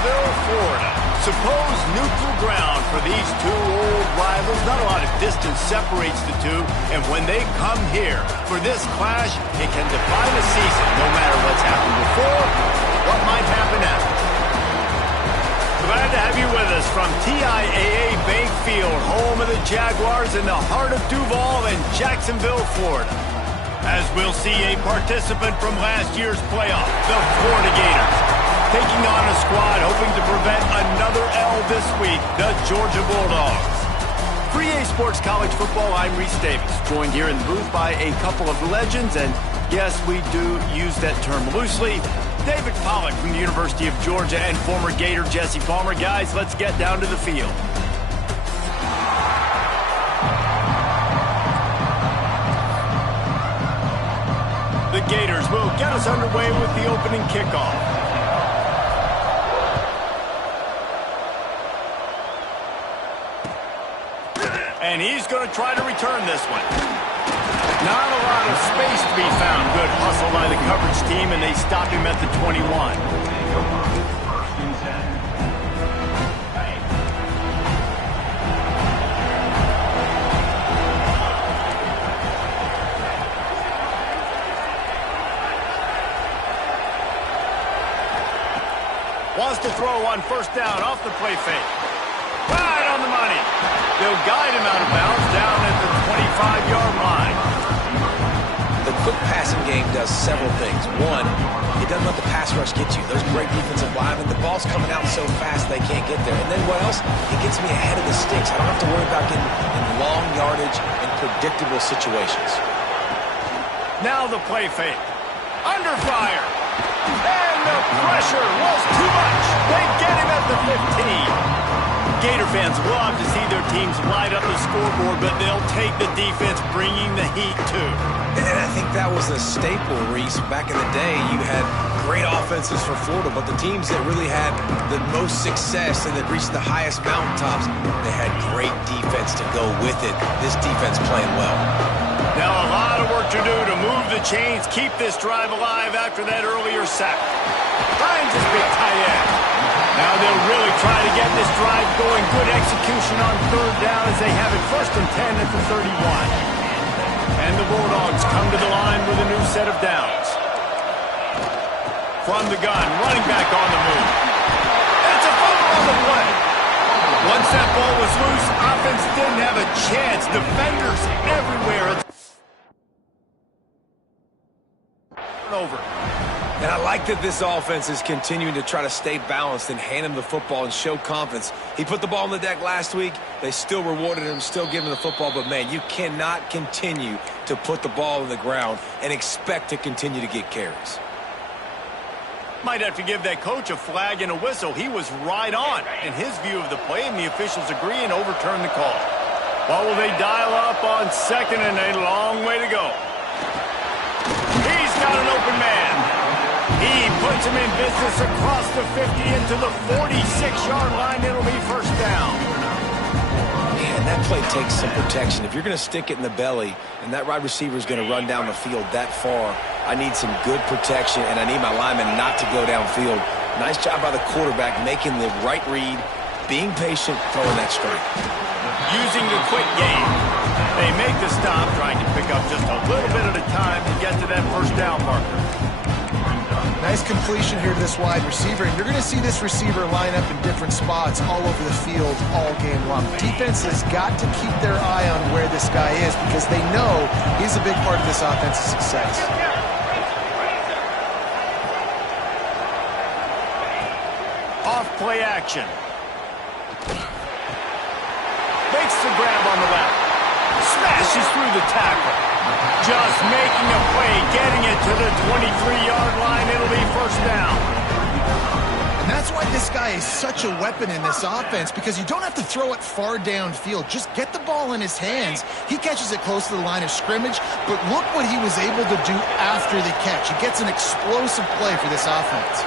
Jacksonville, Florida. Supposed neutral ground for these two old rivals. Not a lot of distance separates the two. And when they come here for this clash, it can define a season no matter what's happened before, what might happen after. Glad to have you with us from TIAA Bank Field, home of the Jaguars in the heart of Duval and Jacksonville, Florida. As we'll see a participant from last year's playoff, the Florida Gators, taking on a squad hoping to prevent another L this week, the Georgia Bulldogs. For EA Sports College Football, I'm Reese Davis, joined here in the booth by a couple of legends, and yes, we do use that term loosely. David Pollack from the University of Georgia and former Gator Jesse Palmer. Guys, let's get down to the field. The Gators will get us underway with the opening kickoff. And he's going to try to return this one. Not a lot of space to be found. Good hustle by the coverage team, and they stop him at the 21. Wants to throw on first down off the play fake. Right on the money. They'll guide him out of bounds down at the 25-yard line. The quick passing game does several things. One, it doesn't let the pass rush get you. Those great defensive linemen, the ball's coming out so fast they can't get there. And then what else? It gets me ahead of the sticks. I don't have to worry about getting in long yardage and predictable situations. Now the play fake. Under fire. And the pressure was too much. They get him at the 15. Gator fans love to see their teams light up the scoreboard, but they'll take the defense bringing the heat too. And I think that was a staple, Reese. Back in the day, you had great offenses for Florida, but the teams that really had the most success and that reached the highest mountaintops, they had great defense to go with it. This defense playing well. Now a lot of work to do to move the chains, keep this drive alive after that earlier sack. Finds his big tight end. Now they'll really try to get this drive going. Good execution on third down as they have it 1st and 10 at the 31. And the Bulldogs come to the line with a new set of downs. From the gun, running back on the move. It's a fumble on the play. Once that ball was loose, offense didn't have a chance. Defenders everywhere. Over. And I like that this offense is continuing to try to stay balanced and hand him the football and show confidence. He put the ball on the deck last week. They still rewarded him, still giving him the football. But, man, you cannot continue to put the ball on the ground and expect to continue to get carries. Might have to give that coach a flag and a whistle. He was right on in his view of the play, and the officials agree and overturn the call. Well, will they dial up on second and a long way to go? He's got an open man. He puts him in business across the 50 into the 46-yard line. It'll be first down. Man, that play takes some protection. If you're going to stick it in the belly and that wide receiver is going to run down the field that far, I need some good protection, and I need my lineman not to go downfield. Nice job by the quarterback making the right read, being patient, throwing that strike. Using the quick game. They make the stop, trying to pick up just a little bit at a time to get to that first down marker. Nice completion here to this wide receiver, and you're going to see this receiver line up in different spots all over the field all game long. Defense has got to keep their eye on where this guy is because they know he's a big part of this offense's success. Off play action. Makes the grab on the left. Smashes through the tackle. Just making a play, getting it to the 23-yard line. It'll be first down. And that's why this guy is such a weapon in this offense, because you don't have to throw it far downfield. Just get the ball in his hands. He catches it close to the line of scrimmage, but look what he was able to do after the catch. He gets an explosive play for this offense.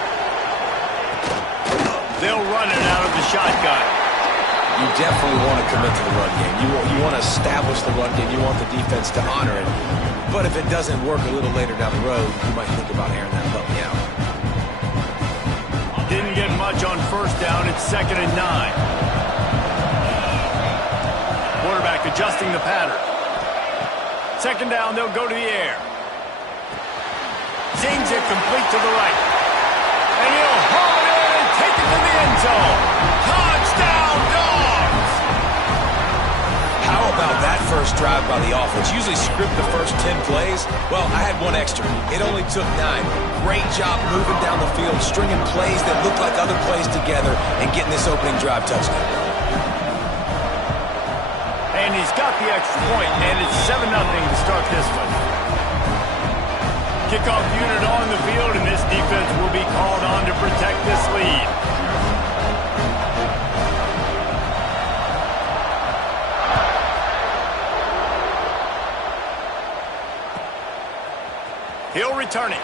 They'll run it out of the shotgun. You definitely want to commit to the run game. You want to establish the run game. You want the defense to honor it. But if it doesn't work a little later down the road, you might think about airing that puppy out. Didn't get much on first down. It's 2nd and 9. Quarterback adjusting the pattern. 2nd down, they'll go to the air. Zings it complete to the right. And he'll haul it in and take it to the end zone. Touchdown, Dogs! How about that first drive by the offense? Usually script the first 10 plays. Well, I had one extra. It only took 9. Great job moving down the field, stringing plays that look like other plays together, and getting this opening drive touchdown. And he's got the extra point, and it's 7-0 to start this one. Kickoff unit on the field, and this defense will be called on to protect this lead. He'll return it.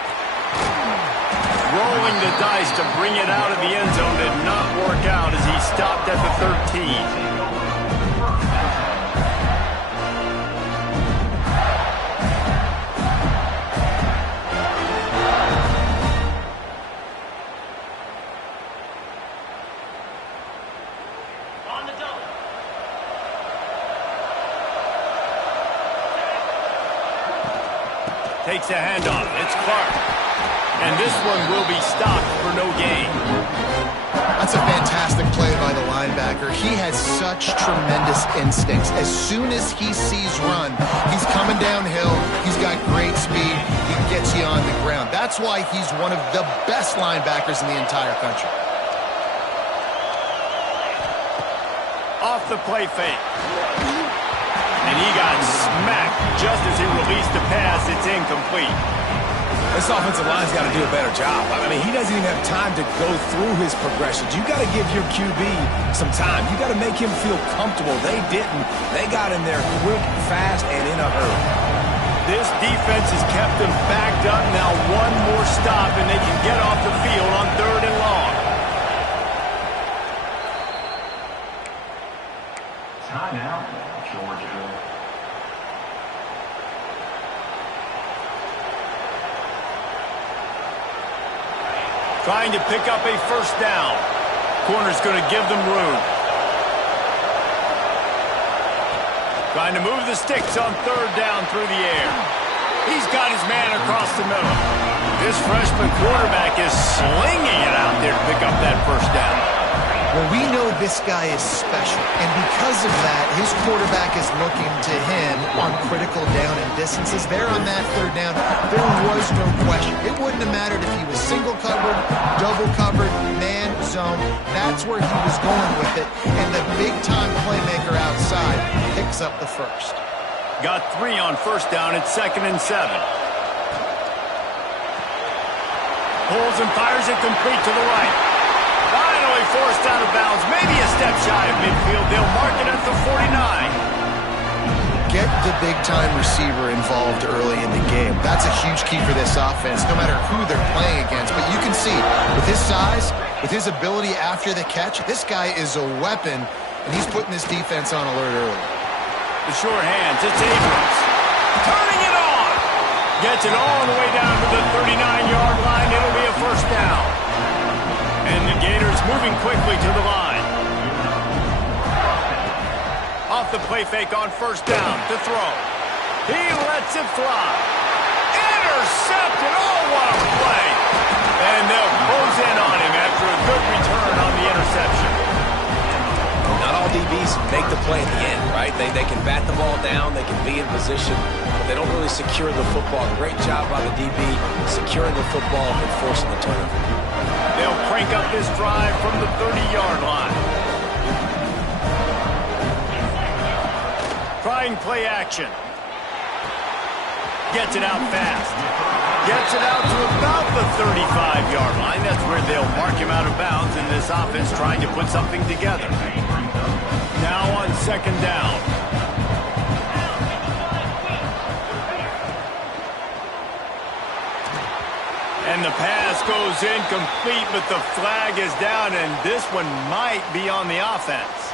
Rolling the dice to bring it out of the end zone did not work out as he stopped at the 13. Takes a handoff. It's Clark. And this one will be stopped for no gain. That's a fantastic play by the linebacker. He has such tremendous instincts. As soon as he sees run, he's coming downhill. He's got great speed. He gets you on the ground. That's why he's one of the best linebackers in the entire country. Off the play fake. And he got smacked just as he released the pass. It's incomplete. This offensive line's got to do a better job. I mean, he doesn't even have time to go through his progressions. You got to give your QB some time. You got to make him feel comfortable. They didn't. They got him there quick, fast, and in a hurry. This defense has kept them backed up. Now one more stop, and they can get off the field on 3rd and long. Timeout, Georgia. Trying to pick up a first down. Corner's going to give them room. Trying to move the sticks on 3rd down through the air. He's got his man across the middle. This freshman quarterback is slinging it out there to pick up that first down. Well, we know this guy is special, and because of that, his quarterback is looking to him on critical down and distances. There on that 3rd down, there was no question. It wouldn't have mattered if he was single covered, double covered, man, zone. That's where he was going with it, and the big-time playmaker outside picks up the first. Got 3 on first down. It's 2nd and 7. Pulls and fires it complete to the right. Finally forced out of bounds, maybe a step shy of midfield. They'll mark it at the 49. Get the big-time receiver involved early in the game. That's a huge key for this offense, no matter who they're playing against. But you can see, with his size, with his ability after the catch, this guy is a weapon, and he's putting this defense on alert early. The short hands, it's Abrams. Turning it on. Gets it all the way down to the 39-yard line. It'll be a first down. And the Gators moving quickly to the line. Off the play fake on first down to throw. He lets it fly. Intercepted. Oh, what a play. And they'll close in on him after a good return on the interception. Not all DBs make the play at the end, right? They can bat the ball down, they can be in position, but they don't really secure the football. Great job by the DB securing the football and forcing the turnover. They'll crank up this drive from the 30-yard line. Trying play action. Gets it out fast. Gets it out to about the 35-yard line. That's where they'll mark him out of bounds, and this offense trying to put something together. Now on 2nd down. And the pass goes incomplete, but the flag is down, and this one might be on the offense.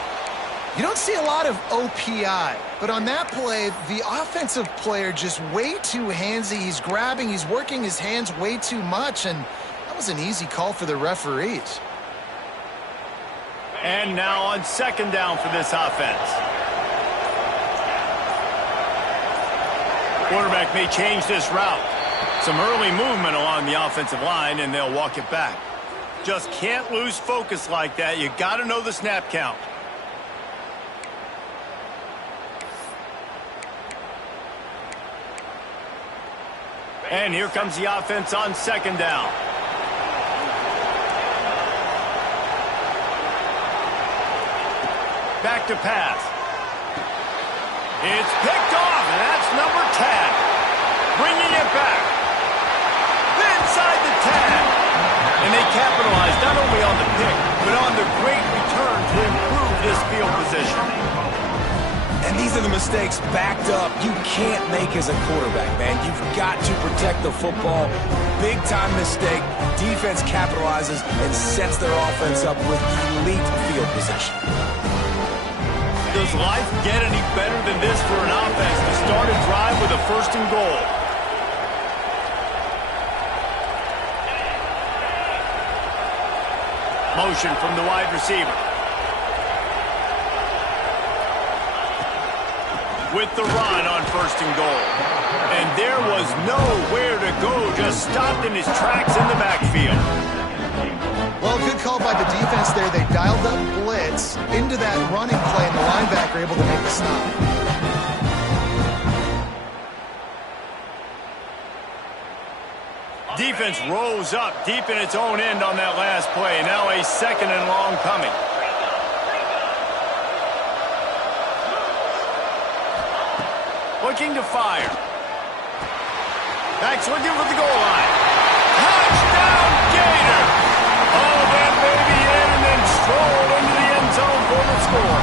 You don't see a lot of OPI, but on that play, the offensive player just way too handsy. He's grabbing, he's working his hands way too much, and that was an easy call for the referees. And now on second down for this offense. Quarterback may change this route. Some early movement along the offensive line, and they'll walk it back. Just can't lose focus like that. You got to know the snap count. And here comes the offense on second down. Back to pass. It's picked off, and that's number 10. Bringing it back. Inside the 10. And they capitalized not only on the pick, but on the great return to improve this field position. And these are the mistakes backed up you can't make as a quarterback, man. You've got to protect the football. Big-time mistake. Defense capitalizes and sets their offense up with elite field position. Does life get any better than this for an offense to start a drive with a first and goal? Motion from the wide receiver. With the run on first and goal. And there was nowhere to go, just stopped in his tracks in the backfield. Well, good call by the defense there. They dialed up blitz into that running play, and the linebacker able to make the stop. Defense rose up deep in its own end on that last play. Now a second and long coming. Looking to fire. Backs looking for the goal line. Touchdown, Gator! Oh, that baby in and then strolled into the end zone for the score.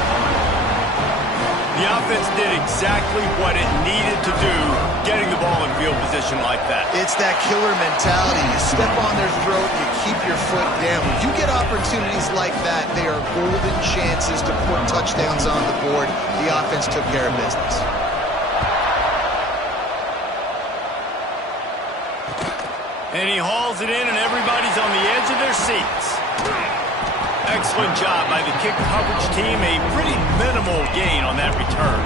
The offense did exactly what it needed to do, getting the ball in field position like that. It's that killer mentality. You step on their throat, you keep your foot down. When you get opportunities like that, they are golden chances to put touchdowns on the board. The offense took care of business. And he hauls it in, and everybody's on the edge of their seats. Excellent job by the kick coverage team. A pretty minimal gain on that return.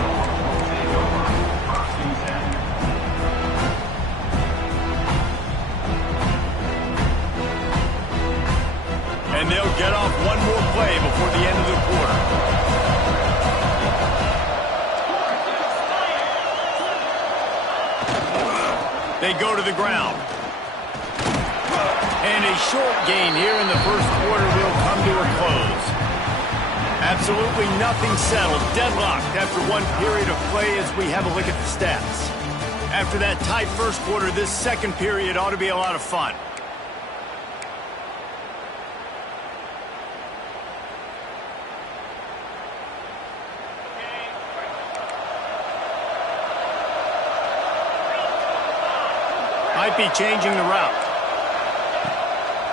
And they'll get off one more play before the end of the quarter. They go to the ground. And a short gain here in the first quarter will come to a close. Absolutely nothing settled. Deadlocked after one period of play as we have a look at the stats. After that tight first quarter, this second period ought to be a lot of fun. Might be changing the route.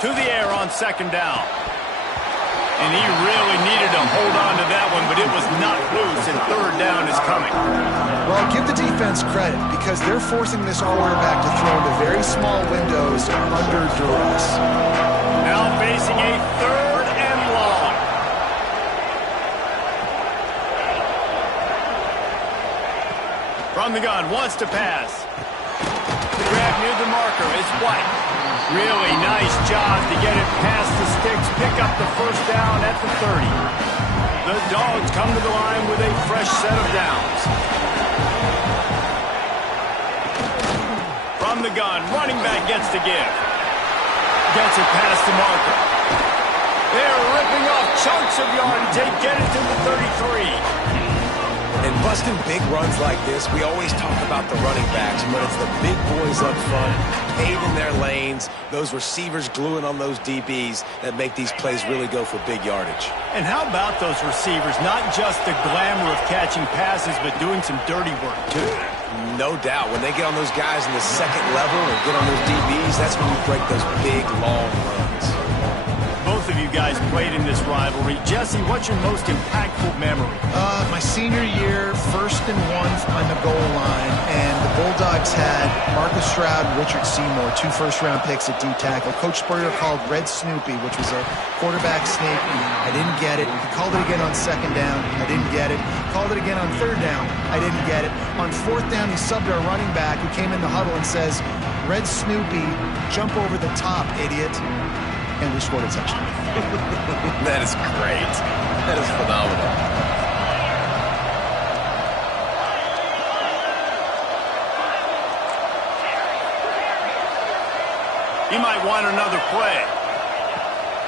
To the air on second down. And he really needed to hold on to that one, but it was not loose, and third down is coming. Well, give the defense credit because they're forcing this quarterback to throw into very small windows under duress. Now facing a third and long. From the gun, wants to pass. The grab near the marker is White. Really nice job to get it past the sticks, pick up the first down at the 30. The Dogs come to the line with a fresh set of downs. From the gun, running back gets to give. Gets it past the marker. They're ripping off chunks of yardage. They get it to the 33. And busting big runs like this, we always talk about the running backs, but it's the big boys up front, paving their lanes, those receivers gluing on those DBs that make these plays really go for big yardage. And how about those receivers? Not just the glamour of catching passes, but doing some dirty work, too. No doubt. When they get on those guys in the second level and get on those DBs, that's when you break those big, long runs. Both of you guys played in this rivalry. Jesse, what's your most impactful memory? My senior year, 1st and 1 on the goal line, and the Bulldogs had Marcus Stroud and Richard Seymour, 2 first-round picks at D-tackle. Coach Spurrier called Red Snoopy, which was a quarterback sneak. I didn't get it. He called it again on 2nd down. I didn't get it. Called it again on 3rd down. I didn't get it. On 4th down, he subbed our running back, who came in the huddle and says, "Red Snoopy, jump over the top, idiot." And we scored a touchdown. That is great. That is phenomenal. He might want another play.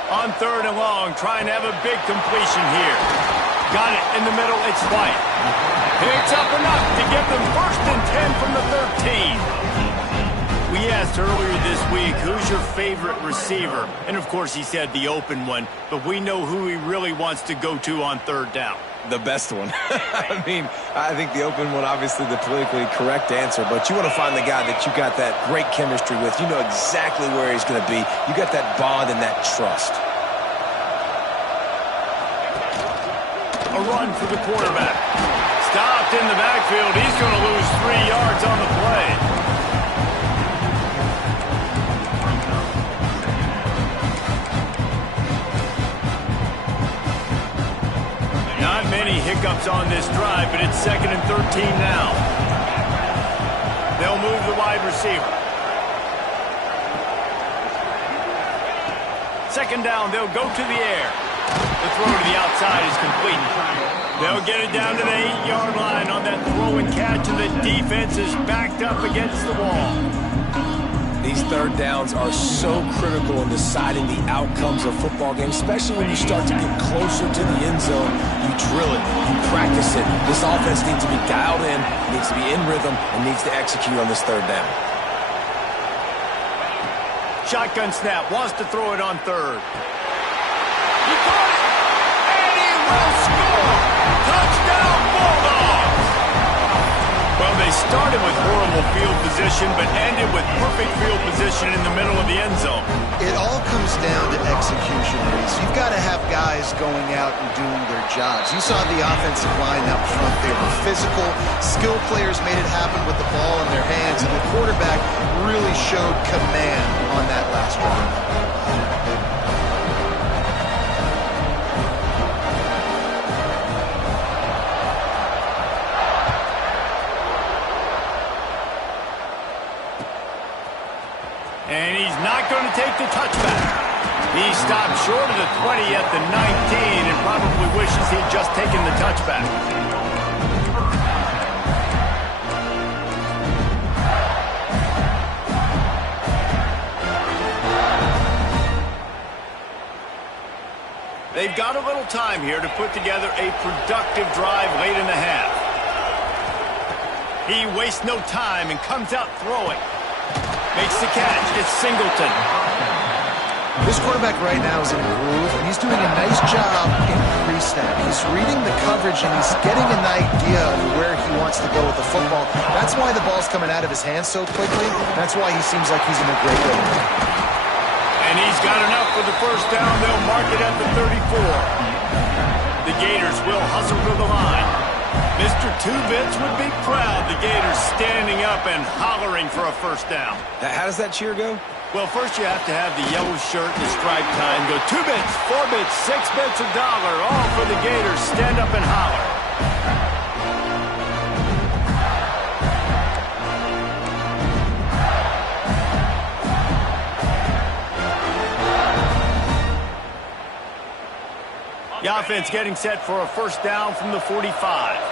On 3rd and long, trying to have a big completion here. Got it in the middle, it's White. Picks up enough to get them 1st and 10 from the 13. We asked earlier this week, who's your favorite receiver? And of course he said the open one, but we know who he really wants to go to on 3rd down. The best one. I mean, I think the open one, obviously the politically correct answer, but you want to find the guy that you got that great chemistry with. You know exactly where he's going to be. You got that bond and that trust. A run for the quarterback. Stopped in the backfield. He's going to lose 3 yards on the play. Not many hiccups on this drive, but it's 2nd and 13 now. They'll move the wide receiver. 2nd down, they'll go to the air. The throw to the outside is complete. They'll get it down to the 8-yard line on that throw and catch, and the defense is backed up against the wall. These 3rd downs are so critical in deciding the outcomes of football games, especially when you start to get closer to the end zone. You drill it, you practice it. This offense needs to be dialed in, needs to be in rhythm, and needs to execute on this 3rd down. Shotgun snap, wants to throw it on 3rd. He caught it, and he will score! Touchdown, Bulldogs! Well, they started with horrible field position, but ended with perfect field position in the middle of the end zone. It all comes down to execution, Reese. You've got to have guys going out and doing their jobs. You saw the offensive line up front. They were physical. Skill players made it happen with the ball in their hands, and the quarterback really showed command on that last drive. And he's not going to take the touchback. He stopped short of the 20 at the 19 and probably wishes he'd just taken the touchback. They've got a little time here to put together a productive drive late in the half. He wastes no time and comes out throwing. Makes the catch. It's Singleton. This quarterback right now is in a groove, and he's doing a nice job in pre-snap. He's reading the coverage, and he's getting an idea of where he wants to go with the football. That's why the ball's coming out of his hands so quickly. That's why he seems like he's in a great way. And he's got enough for the 1st down. They'll mark it at the 34. The Gators will hustle to the line. Mr. Two-Bits would be proud. The Gators standing up and hollering for a 1st down. How does that cheer go? Well, first you have to have the yellow shirt and the striped tie and go 2 bits, 4 bits, 6 bits, $1, all for the Gators. Stand up and holler. The offense getting set for a 1st down from the 45.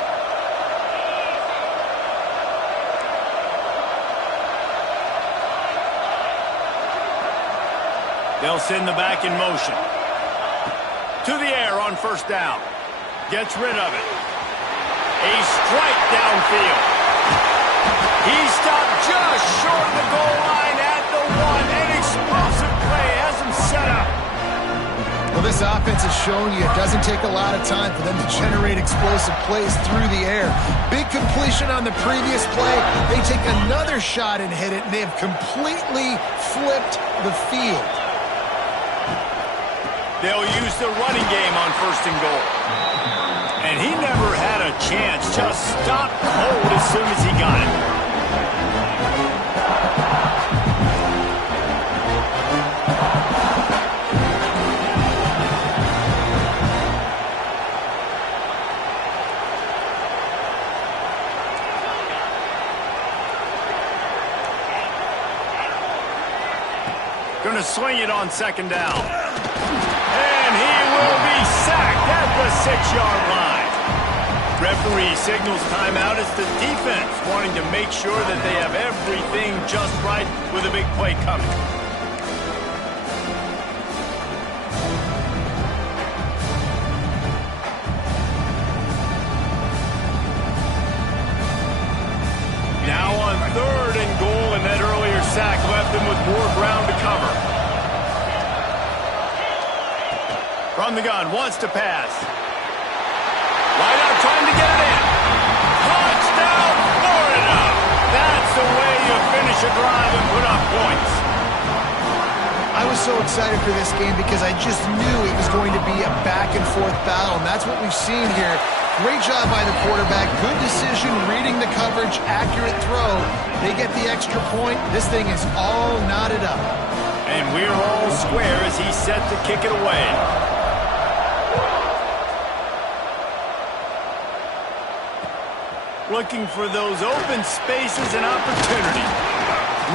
They'll send the back in motion. To the air on 1st down. Gets rid of it. A strike downfield. He stopped just short of the goal line at the 1. An explosive play has him set up. Well, this offense has shown you it doesn't take a lot of time for them to generate explosive plays through the air. Big completion on the previous play. They take another shot and hit it, and they have completely flipped the field. They'll use the running game on 1st and goal. And he never had a chance. Just stopped cold as soon as he got it. Going to swing it on 2nd down. And he will be sacked at the 6-yard line. Referee signals timeout as the defense wanting to make sure that they have everything just right with a big play coming. Now on 3rd and goal, and that earlier sack left them with more ground to cover. From the gun, wants to pass. Right out, trying to get it in. Touchdown, Florida! That's the way you finish a drive and put up points. I was so excited for this game because I just knew it was going to be a back-and-forth battle, and that's what we've seen here. Great job by the quarterback. Good decision, reading the coverage, accurate throw. They get the extra point. This thing is all knotted up. And we're all square as he's set to kick it away. Looking for those open spaces and opportunity.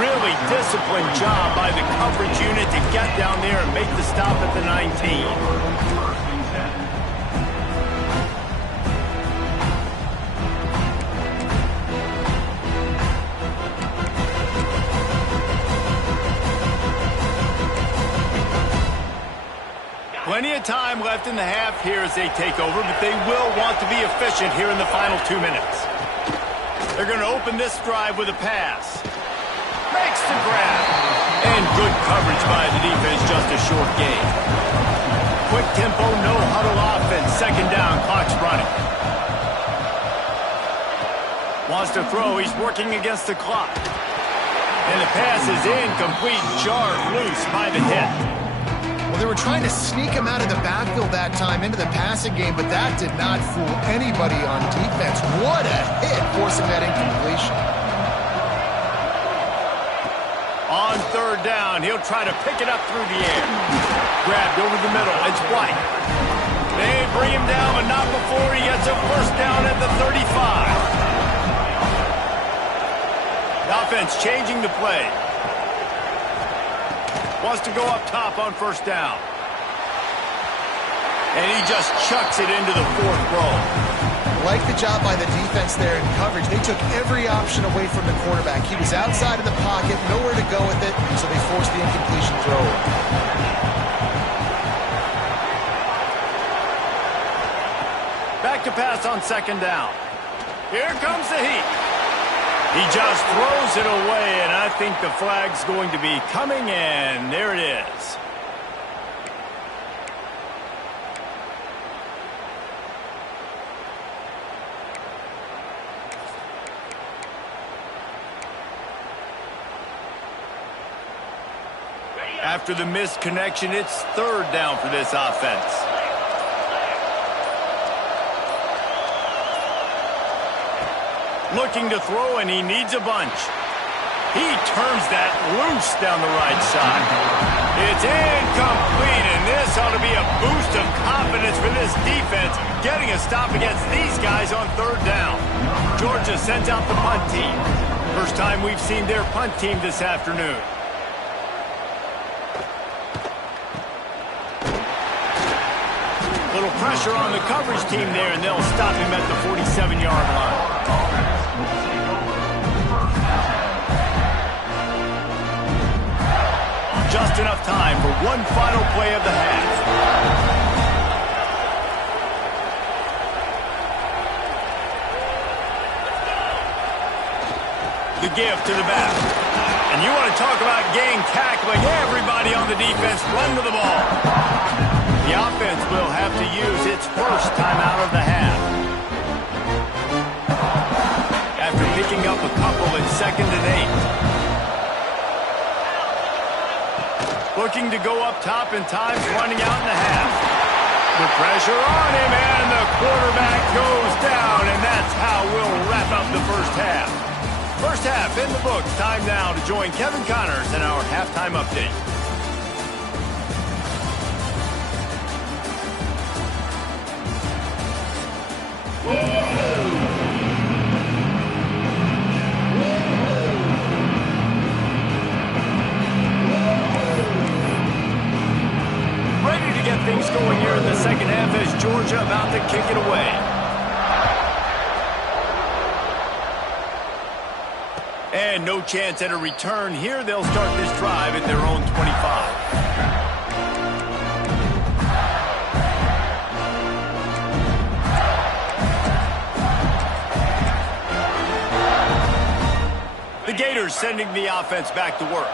Really disciplined job by the coverage unit to get down there and make the stop at the 19. Plenty of time left in the half here as they take over, but they will want to be efficient here in the final 2 minutes. They're going to open this drive with a pass. Makes the grab. And good coverage by the defense, just a short gain. Quick tempo, no huddle offense. 2nd down, clock's running. Wants to throw, he's working against the clock. And the pass is incomplete, jarred loose by the hit. Well, they were trying to sneak him out of the backfield that time into the passing game, but that did not fool anybody on defense. What a hit, forcing that incompletion. On 3rd down, he'll try to pick it up through the air. Grabbed over the middle, it's White. They bring him down, but not before he gets a 1st down at the 35. The offense changing the play. Wants to go up top on 1st down. And he just chucks it into the 4th row. Like the job by the defense there in coverage. They took every option away from the quarterback. He was outside of the pocket, nowhere to go with it, so they forced the incompletion throw. Back to pass on 2nd down. Here comes the heat. He just throws it away, and I think the flag's going to be coming in. There it is. After the missed connection, it's 3rd down for this offense. Looking to throw, and he needs a bunch. He turns that loose down the right side. It's incomplete, and this ought to be a boost of confidence for this defense, getting a stop against these guys on 3rd down. Georgia sends out the punt team. First time we've seen their punt team this afternoon. Little pressure on the coverage team there, and they'll stop him at the 47-yard line. Just enough time for one final play of the half. The give to the back. And you want to talk about gang tackling. Everybody on the defense run to the ball. The offense will have to use its first timeout of the half. After picking up a couple in 2nd and 8. looking to go up top and time's running out in the half. The pressure on him, and the quarterback goes down, and that's how we'll wrap up the first half. First half in the books. Time now to join Kevin Connors in our halftime update. Ready to get things going here in the second half as Georgia about to kick it away. And no chance at a return here. They'll start this drive at their own 25. The Gators sending the offense back to work.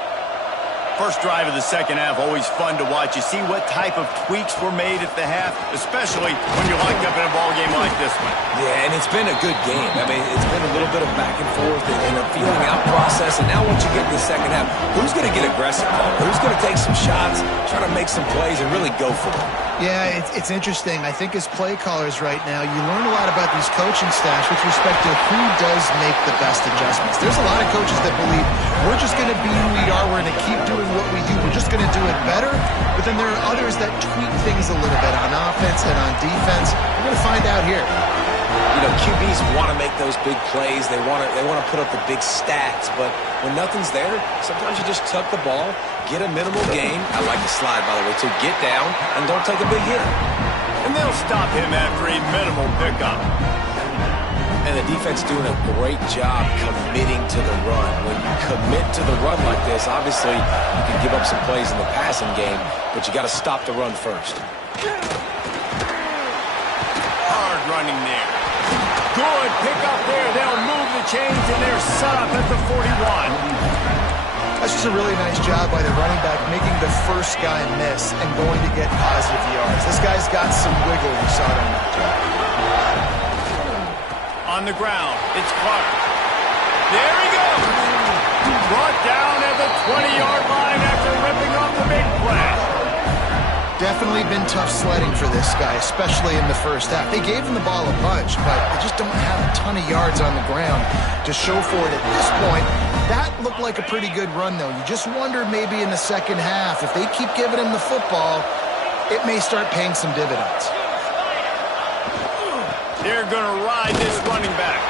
First drive of the second half, always fun to watch. You see what type of tweaks were made at the half, especially when you're locked up in a ball game like this one. Yeah, and it's been a good game. I mean, it's been a little bit of back and forth and a feeling out process. And now once you get in the second half, who's going to get aggressive, Paul? Who's going to take some shots, try to make some plays, and really go for it? Yeah, it's interesting. I think as play callers right now, you learn a lot about these coaching staffs with respect to who does make the best adjustments. There's a lot of coaches that believe we're just going to be who we are. We're going to keep doing what we do. We're just going to do it better. But then there are others that tweak things a little bit on offense and on defense. We're going to find out here. You know, QBs want to make those big plays. They want to put up the big stats. But when nothing's there, sometimes you just tuck the ball, get a minimal gain. I like the slide, by the way, too. Get down and don't take a big hit. And they'll stop him after a minimal pickup. And the defense doing a great job committing to the run. When you commit to the run like this, obviously you can give up some plays in the passing game, but you got to stop the run first. Hard running there. Good pickup there. They'll move the chains, and they're set up at the 41. That's just a really nice job by the running back, making the first guy miss and going to get positive yards. This guy's got some wiggle. You saw it on that drive. On the ground, it's Clark. There he goes. Brought down at the 20-yard line after ripping off the big play. Definitely been tough sledding for this guy, especially in the first half. They gave him the ball a bunch, but they just don't have a ton of yards on the ground to show for it at this point. That looked like a pretty good run, though. You just wonder maybe in the second half, if they keep giving him the football, it may start paying some dividends. They're going to ride this running back.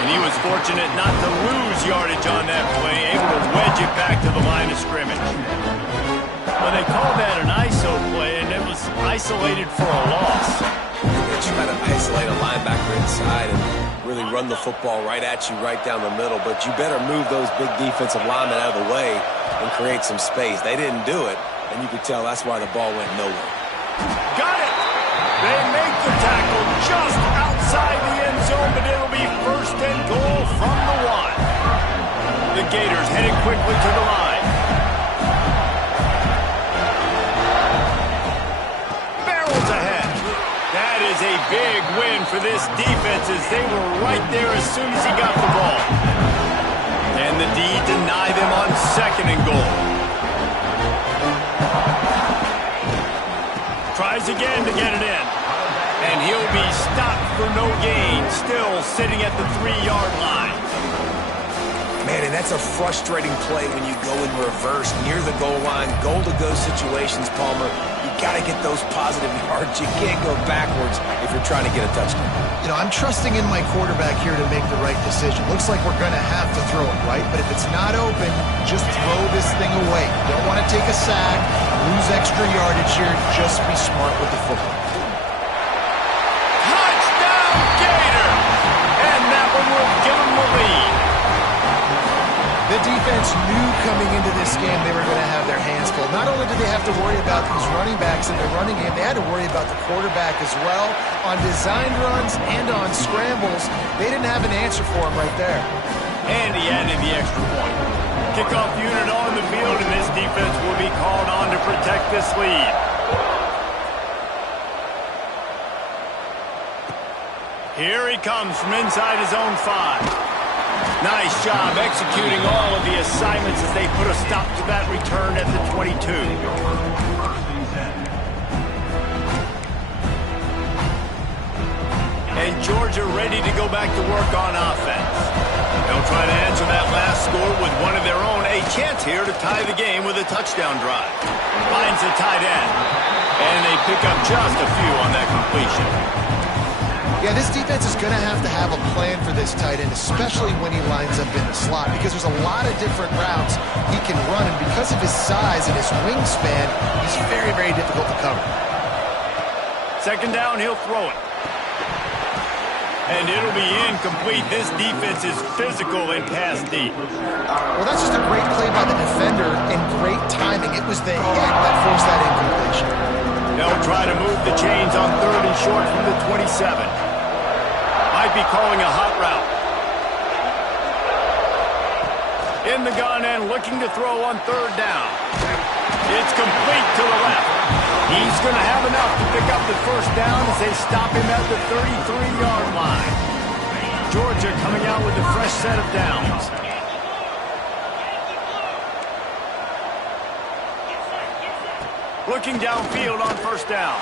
And he was fortunate not to lose yardage on that play, able to wedge it back to the line of scrimmage. Well, they called that an ISO play, and it was isolated for a loss. They try to isolate a linebacker inside and really run the football right at you, right down the middle. But you better move those big defensive linemen out of the way and create some space. They didn't do it, and you could tell that's why the ball went nowhere. Got it! They make the tackle just outside the end zone, but it'll be first and goal from the 1. The Gators heading quickly to the line. Barrels ahead. That is a big win for this defense as they were right there as soon as he got the ball. And the D deny them on second and goal. Tries again to get it in. And he'll be stopped for no gain, still sitting at the 3-yard line. Man, and that's a frustrating play when you go in reverse near the goal line, goal-to-go situations, Palmer. You got to get those positive yards. You can't go backwards if you're trying to get a touchdown. You know, I'm trusting in my quarterback here to make the right decision. Looks like we're going to have to throw it, right? But if it's not open, just throw this thing away. You don't want to take a sack, lose extra yardage here. Just be smart with the football. Touchdown, Gator! And that one will give them the lead. The defense knew coming into this game they were going to have their hands full. Not only did they have to worry about these running backs in the running game, they had to worry about the quarterback as well. On design runs and on scrambles, they didn't have an answer for him right there. And he added the extra point. Kickoff unit on the field, and this defense will be called on to protect this lead. Here he comes from inside his own 5. Nice job executing all of the assignments as they put a stop to that return at the 22. And Georgia ready to go back to work on offense. They'll try to answer that last score with one of their own. A chance here to tie the game with a touchdown drive. Finds the tight end. And they pick up just a few on that completion. Yeah, this defense is going to have a plan for this tight end, especially when he lines up in the slot, because there's a lot of different routes he can run, and because of his size and his wingspan, he's very, very difficult to cover. Second down, he'll throw it. And it'll be incomplete. This defense is physical and pass deep. Well, that's just a great play by the defender and great timing. It was the hit that forced that incompletion. They'll try to move the chains on 3rd and short from the 27. Might be calling a hot route. In the gun and looking to throw on 3rd down. It's complete to the left. He's going to have enough to pick up the first down as they stop him at the 33-yard line. Georgia coming out with a fresh set of downs. Looking downfield on 1st down.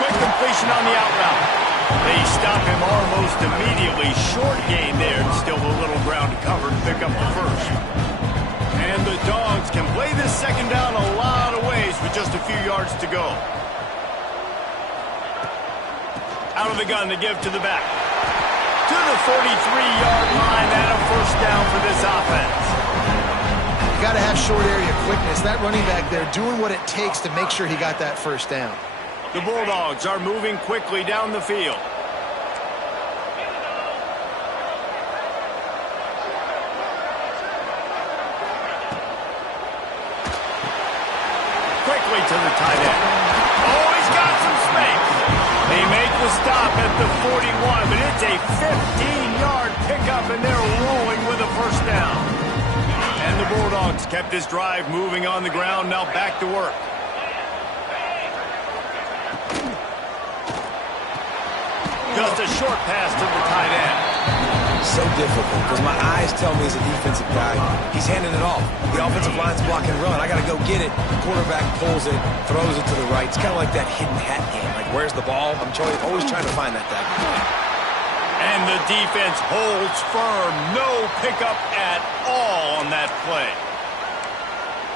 Quick completion on the out route. They stop him almost immediately. Short gain there. Still a little ground to cover to pick up the first. And the Dogs can play this second down a lot of ways with just a few yards to go. Out of the gun to give to the back. To the 43-yard line and a first down for this offense. You got to have short area quickness. That running back there doing what it takes to make sure he got that first down. The Bulldogs are moving quickly down the field. Quickly to the tight end. Oh, he's got some space. They make the stop at the 41, but it's a 15-yard pickup, and they're rolling with a first down. And the Bulldogs kept this drive moving on the ground, now back to work. Just a short pass to the tight end. So difficult because my eyes tell me as a defensive guy, he's handing it off. The offensive line's blocking run. I got to go get it. The quarterback pulls it, throws it to the right. It's kind of like that hidden hat game. Like, where's the ball? I'm always trying to find that guy. And the defense holds firm. No pickup at all on that play.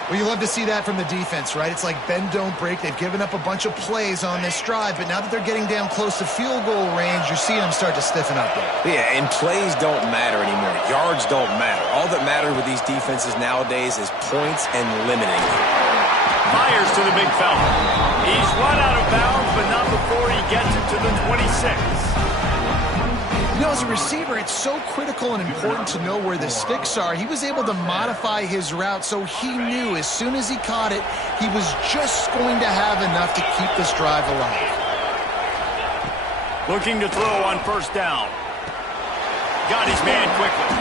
Well, you love to see that from the defense, right? It's like bend, don't break. They've given up a bunch of plays on this drive, but now that they're getting down close to field goal range, you're seeing them start to stiffen up there. Yeah, and plays don't matter anymore. Yards don't matter. All that matters with these defenses nowadays is points and limiting. Fires to the big fella. He's run out of bounds, but not before he gets it to the 26. You know, as a receiver, it's so critical and important to know where the sticks are. He was able to modify his route, so he knew as soon as he caught it, he was just going to have enough to keep this drive alive. Looking to throw on 1st down. Got his man quickly.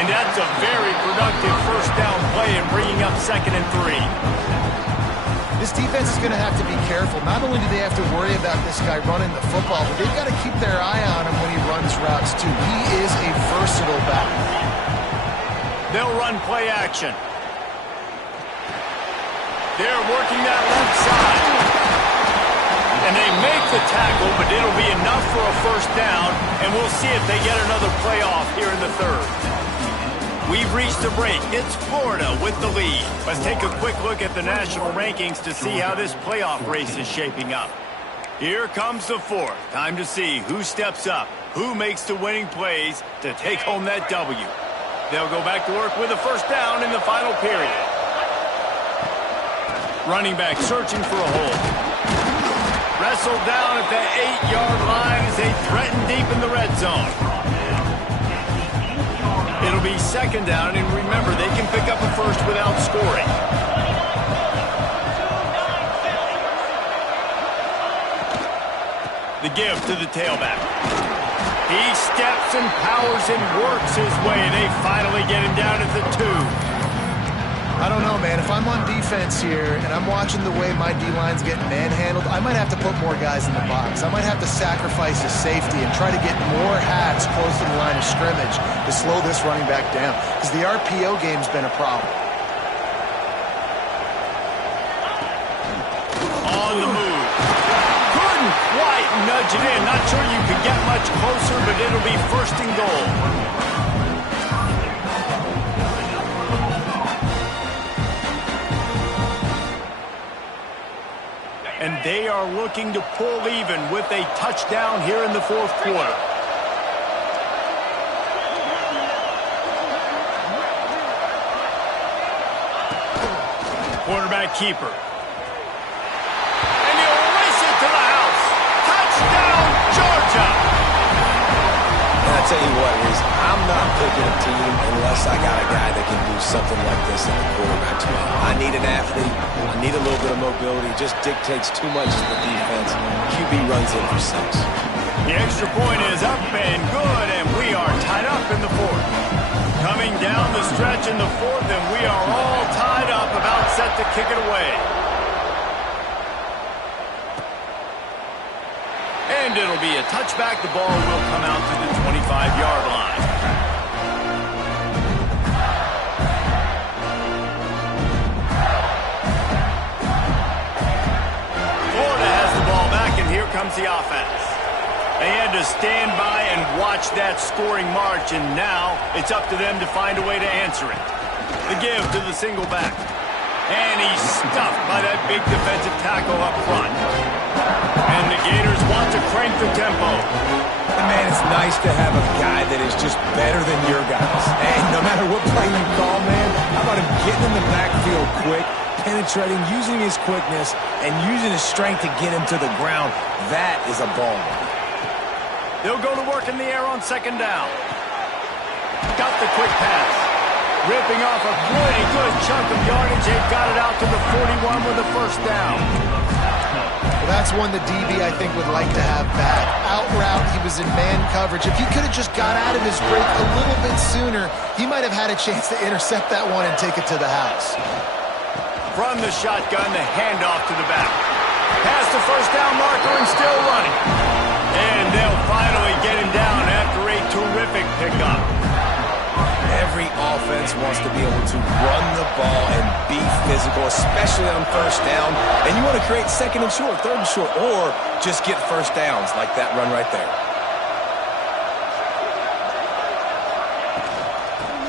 And that's a very productive 1st down play in bringing up 2nd and 3. This defense is going to have to be careful. Not only do they have to worry about this guy running the football, but they've got to keep their eye on him when he runs routes, too. He is a versatile back. They'll run play action. They're working that left side. And they make the tackle, but it'll be enough for a 1st down, and we'll see if they get another play off here in the 3rd. We've reached a break. It's Florida with the lead. Let's take a quick look at the national rankings to see how this playoff race is shaping up. Here comes the 4th. Time to see who steps up, who makes the winning plays to take home that W. They'll go back to work with a 1st down in the final period. Running back searching for a hole. Wrestled down at the 8-yard line as they threaten deep in the red zone. It'll be 2nd down, and remember, they can pick up a first without scoring. The give to the tailback. He steps and powers and works his way, and they finally get him down at the 2. I don't know, man. If I'm on defense here and I'm watching the way my D-line's getting manhandled, I might have to put more guys in the box. I might have to sacrifice his safety and try to get more hacks close to the line of scrimmage to slow this running back down, because the RPO game's been a problem. On the move. Couldn't quite nudge it in. Not sure you could get much closer, but it'll be first and goal. And they are looking to pull even with a touchdown here in the fourth quarter. Quarterback keeper. And he'll race it to the house. Touchdown, Georgia! And I tell you what, Reese, I'm not picking a team unless I got a guy that can do something like this in the quarterback spot. I need an athlete. I need a little bit of mobility. It just dictates too much to the defense. QB runs in for 6. The extra point is up and good, and we are tied up in the fourth. Coming down the stretch in the fourth, and we are all tied up, about set to kick it away. And it'll be a touchback. The ball will come out to the 25-yard line. Florida has the ball back, and here comes the offense. They had to stand by and watch that scoring march, and now it's up to them to find a way to answer it. The give to the single back. And he's stuffed by that big defensive tackle up front. And the Gators want to crank the tempo. And man, it's nice to have a guy that is just better than your guys. And no matter what play you call, man, how about him getting in the backfield quick, penetrating, using his quickness, and using his strength to get him to the ground. That is a ball. They'll go to work in the air on second down. Got the quick pass. Ripping off a pretty good chunk of yardage. They've got it out to the 41 with the first down. Well, that's one the DB, I think, would like to have back. Out route, he was in man coverage. If he could have just got out of his break a little bit sooner, he might have had a chance to intercept that one and take it to the house. From the shotgun, the handoff to the back. Past the first down marker and still running. And they'll finally get him down after a terrific pickup. Every offense wants to be able to run the ball and be physical, especially on first down. And you want to create second and short, third and short, or just get first downs like that run right there.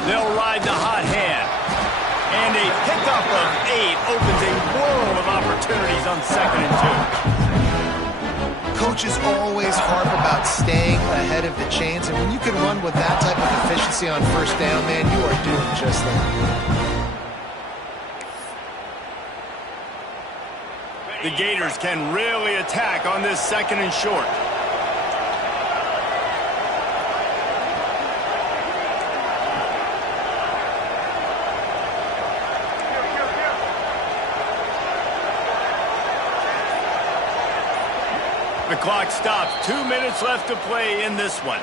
They'll ride the hot hand. And a pickup of 8 opens a world of opportunities on second and 2. Coaches always harp about staying ahead of the chains, and when you can run with that type of efficiency on first down, man, you are doing just that. The Gators can really attack on this second and short. The clock stops. 2 minutes left to play in this one.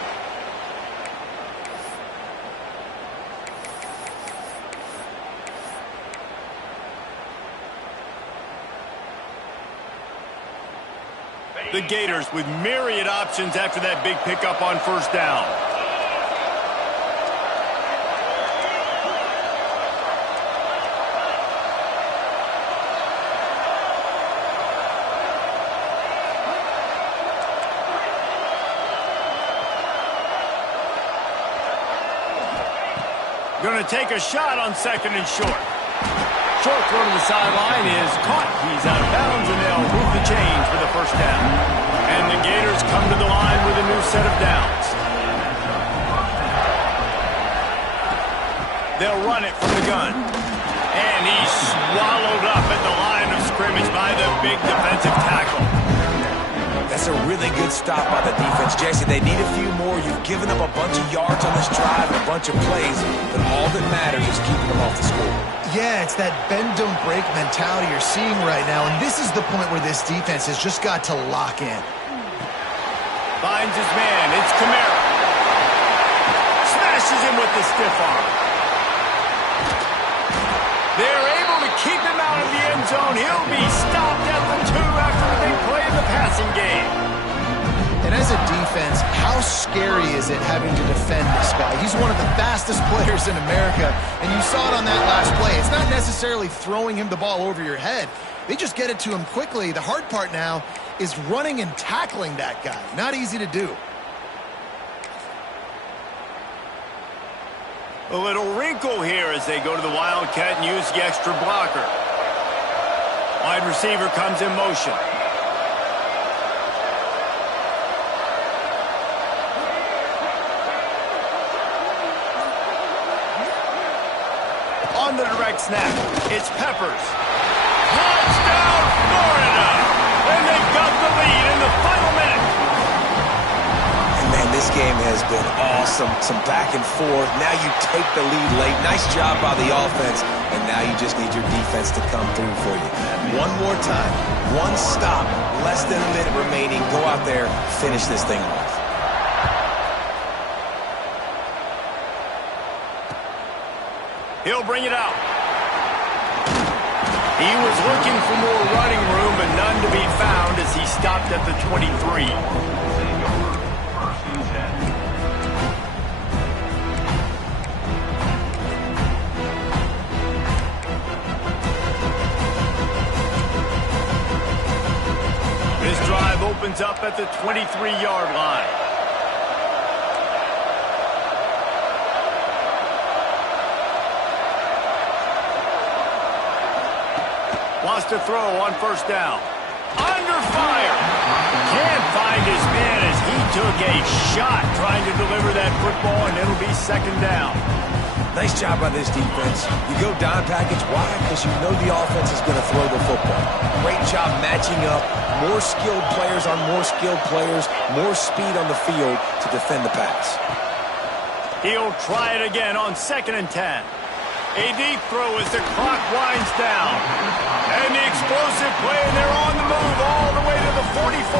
The Gators with myriad options after that big pickup on first down. Going to take a shot on second and short. Short throw to the sideline is caught. He's out of bounds, and they'll move the chains for the first down. And the Gators come to the line with a new set of downs. They'll run it from the gun. And he's swallowed up at the line of scrimmage by the big defensive tackle. That's a really good stop by the defense. Jesse, they need a few more. You've given up a bunch of yards on this drive and a bunch of plays, but all that matters is keeping them off the score. Yeah, it's that bend, don't break mentality you're seeing right now, and this is the point where this defense has just got to lock in. Finds his man. It's Kamara. Smashes him with the stiff arm. They're able to keep him out of the end zone. He'll be stopped at the 2 after the big play in the passing game. And as a defense, how scary is it having to defend this guy? He's one of the fastest players in America, and you saw it on that last play. It's not necessarily throwing him the ball over your head. They just get it to him quickly. The hard part now is running and tackling that guy. Not easy to do. A little wrinkle here as they go to the Wildcat and use the extra blocker. Wide receiver comes in motion. On the direct snap, it's Peppers. Touchdown, Florida! And they've got the lead in the final minute. Man, this game has been awesome. Some back and forth. Now you take the lead late. Nice job by the offense. And now you just need your defense to come through for you. One more time. One stop. Less than a minute remaining. Go out there. Finish this thing off. He'll bring it out. He was looking for more running room, but none to be found as he stopped at the 23. This drive opens up at the 23-yard line. Wants to throw on first down. Under fire. Can't find his man as he took a shot trying to deliver that football, and it'll be second down. Nice job by this defense. You go dime package. Why? Because you know the offense is going to throw the football. Great job matching up. More skilled players on more skilled players. More speed on the field to defend the pass. He'll try it again on 2nd and 10. A deep throw as the clock winds down. And the explosive play, and they're on the move all the way to the 44.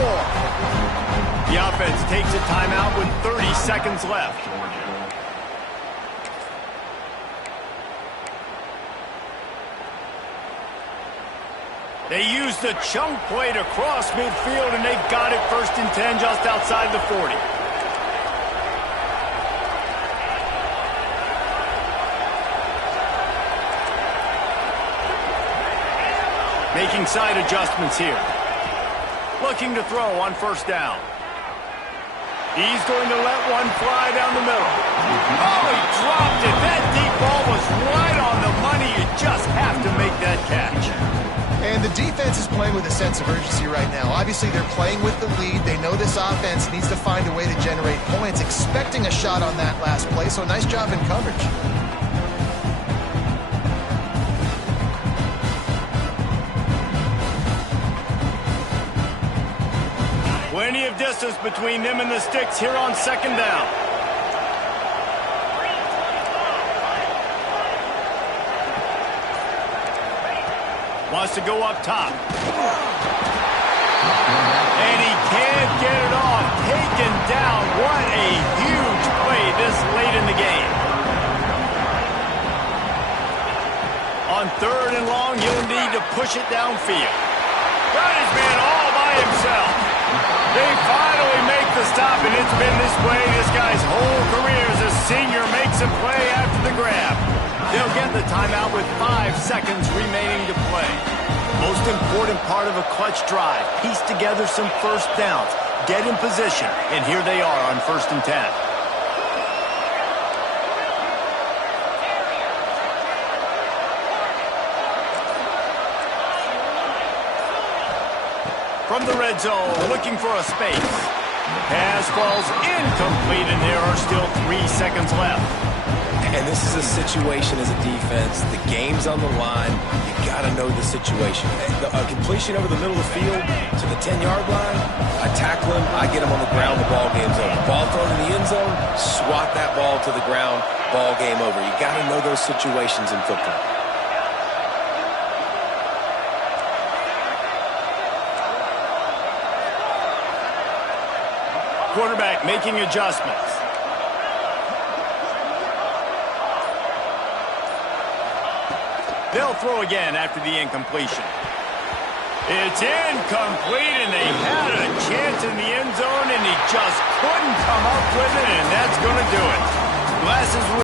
The offense takes a timeout with 30 seconds left. They use the chunk play to cross midfield, and they've got it 1st and 10 just outside the 40. Making side adjustments here. Looking to throw on 1st down. He's going to let one fly down the middle. Oh, he dropped it. That deep ball was right on the money. You just have to make that catch. And the defense is playing with a sense of urgency right now. Obviously, they're playing with the lead. They know this offense needs to find a way to generate points, expecting a shot on that last play, so nice job in coverage. Plenty of distance between them and the sticks here on 2nd down. Wants to go up top. And he can't get it off. Taken down. What a huge play this late in the game. On 3rd and long, he'll need to push it downfield. Got his man all by himself. They finally make the stop, and it's been this way this guy's whole career as a senior makes a play after the grab. They'll get the timeout with 5 seconds remaining to play. Most important part of a clutch drive. Piece together some 1st downs. Get in position, and here they are on 1st and 10. From the red zone, looking for a space. Pass falls incomplete, and there are still 3 seconds left. And this is a situation as a defense. The game's on the line. You got to know the situation. A completion over the middle of the field to the 10-yard line, I tackle him, I get him on the ground, the ball game's over. Ball thrown in the end zone, swat that ball to the ground, ball game over. You got to know those situations in football. Quarterback making adjustments. They'll throw again after the incompletion. It's incomplete, and they had a chance in the end zone, and he just couldn't come up with it, and that's going to do it. Glasses